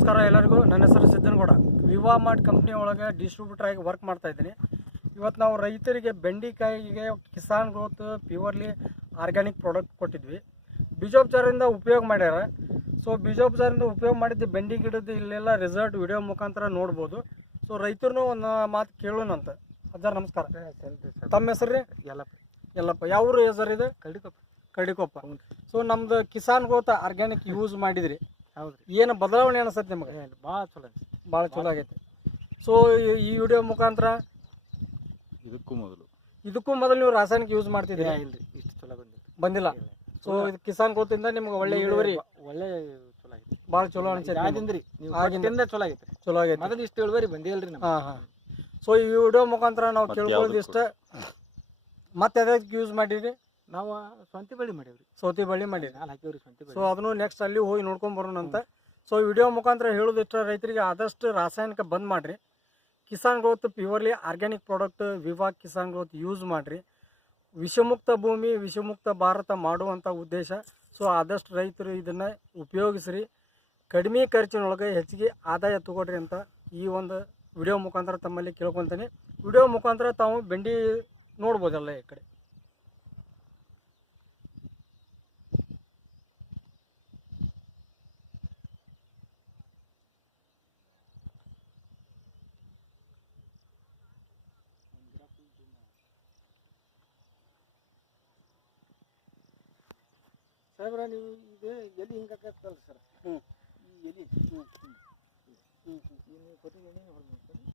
ನಮಸ್ಕಾರ ಎಲ್ಲರಿಗೂ. ನನ್ನ ಹೆಸರು ಸಿದ್ದನಗೌಡ. ವಿವಾ ಮಾರ್ಟ್ ಕಂಪ್ನಿ ಒಳಗೆ ಡಿಸ್ಟ್ರಿಬ್ಯೂಟರ್ ಆಗಿ ವರ್ಕ್ ಮಾಡ್ತಾ ಇದ್ದೀನಿ. ಇವತ್ತು ನಾವು ರೈತರಿಗೆ ಬೆಂಡೆಕಾಯಿಗೆ Kisan growth purely organic product ಕೊಟ್ಟಿದ್ವಿ. ಬೀಜೋಪಚಾರದಿಂದ ಉಪಯೋಗ ಮಾಡ್ಯಾರ. ಸೊ ಬೀಜೋಪಚಾರದಿಂದ ಉಪಯೋಗ ಮಾಡಿದ್ದು ಬೆಂಡಿ ಗಿಡದ ಇಲ್ಲೆಲ್ಲ ರಿಸಲ್ಟ್ ವಿಡಿಯೋ ಮುಖಾಂತರ ನೋಡ್ಬೋದು. ಸೊ ರೈತರು ಒಂದು ಮಾತು ಕೇಳೋಣಂತ. ಅಜ್ಜಾರ ನಮಸ್ಕಾರ. ತಮ್ಮ ಹೆಸರು ರೀ? ಯಲ್ಲಪ್ಪ. ಯಾವ ಊರು ಸರ್ ಇದು? ಕರಡಿಕೊಪ್ಪ. ಸೊ ನಮ್ದು ಕಿಸಾನ್ ಗ್ರೋತ್ ಆರ್ಗ್ಯಾನಿಕ್ ಯೂಸ್ ಮಾಡಿದ್ರಿ, ಹೌದ್ರಿ. ಏನು ಬದಲಾವಣೆ ಅನಿಸ್ತೈತೆ ನಿಮಗೆ? ಭಾಳ ಚಲೋ ಆಗೈತೆ. ಸೊ ಈ ವಿಡಿಯೋ ಮುಖಾಂತರ ಇದಕ್ಕೂ ಮೊದಲು ನೀವು ರಾಸಾಯನಿಕ ಯೂಸ್ ಮಾಡ್ತಿದ್ರಿ? ಇಲ್ರಿ, ಇಷ್ಟು ಚಲೋ ಬಂದಿಲ್ಲ. ಸೊ ಇದು ಕಿಸಾನ್ ಗ್ರೋತ್ ಇಂದ ನಿಮ್ಗೆ ಒಳ್ಳೆ ಇಳುವರಿ ಚಲೋ ಆಗೈತೆ, ಭಾಳ ಚಲೋ ಅನ್ಸೈತೆ. ಆಗಿಂದ ಚಲೋ ಆಗೈತೆ. ಚಲೋ ಆಗೈತೆ. ಮೊದಲು ಇಷ್ಟು ಇಳುವರಿ ಬಂದಿಲ್ರಿ. ಹಾಂ. ಸೊ ಈ ವಿಡಿಯೋ ಮುಖಾಂತರ ನಾವು ಕೇಳ್ಕೊಳ್ಳೋದು ಇಷ್ಟ. ಮತ್ತೆ ಅದಕ್ಕೆ ಯೂಸ್ ಮಾಡಿರಿ? ನಾವು ಸ್ವಂತಿ ಬಳ್ಳಿ ಮಾಡೀವ್ರಿ. ಸೌತಿ ಬಳ್ಳಿ ಮಾಡಿರಿ. ಹಾಕಿವ್ರಿ ಸ್ವಂತಿ ಬಳ್ಳಿ. ಸೊ ಅದನ್ನು ನೆಕ್ಸ್ಟ್ ಅಲ್ಲಿ ಹೋಗಿ ನೋಡ್ಕೊಂಡ್ ಬರೋಣ ಅಂತ. ಸೊ ವಿಡಿಯೋ ಮುಖಾಂತರ ಹೇಳೋದು ಇಷ್ಟ, ರೈತರಿಗೆ ಆದಷ್ಟು ರಾಸಾಯನಿಕ ಬಂದ್ ಮಾಡಿರಿ. Kisan growth purely organic product Viva Kisan growth use ಮಾಡಿರಿ. ವಿಷಮುಕ್ತ ಭೂಮಿ ವಿಷಮುಕ್ತ ಭಾರತ ಮಾಡುವಂಥ ಉದ್ದೇಶ. ಸೊ ಆದಷ್ಟು ರೈತರು ಇದನ್ನು ಉಪಯೋಗಿಸ್ರಿ. ಕಡಿಮೆ ಖರ್ಚಿನೊಳಗೆ ಹೆಚ್ಚಿಗೆ ಆದಾಯ ತಗೊಳ್ರಿ ಅಂತ ಈ ಒಂದು ವಿಡಿಯೋ ಮುಖಾಂತರ ತಮ್ಮಲ್ಲಿ ಕೇಳ್ಕೊತೀನಿ. ವಿಡಿಯೋ ಮುಖಾಂತರ ತಾವು ಬೆಂಡಿ ನೋಡ್ಬೋದಲ್ಲ ಈ ಕಡೆ. ಸಾಹೇಬ್ರ, ನೀವು ಇದು ಎಲ್ಲಿ ಹಿಂಗಾಕತ್ತಲ್ಲ ಸರ್? ಈ ಎಲಿ ನೀವು ಕೊಟ್ಟಿಗೆ ಎಣ್ಣೆ ಹೊಡೆದು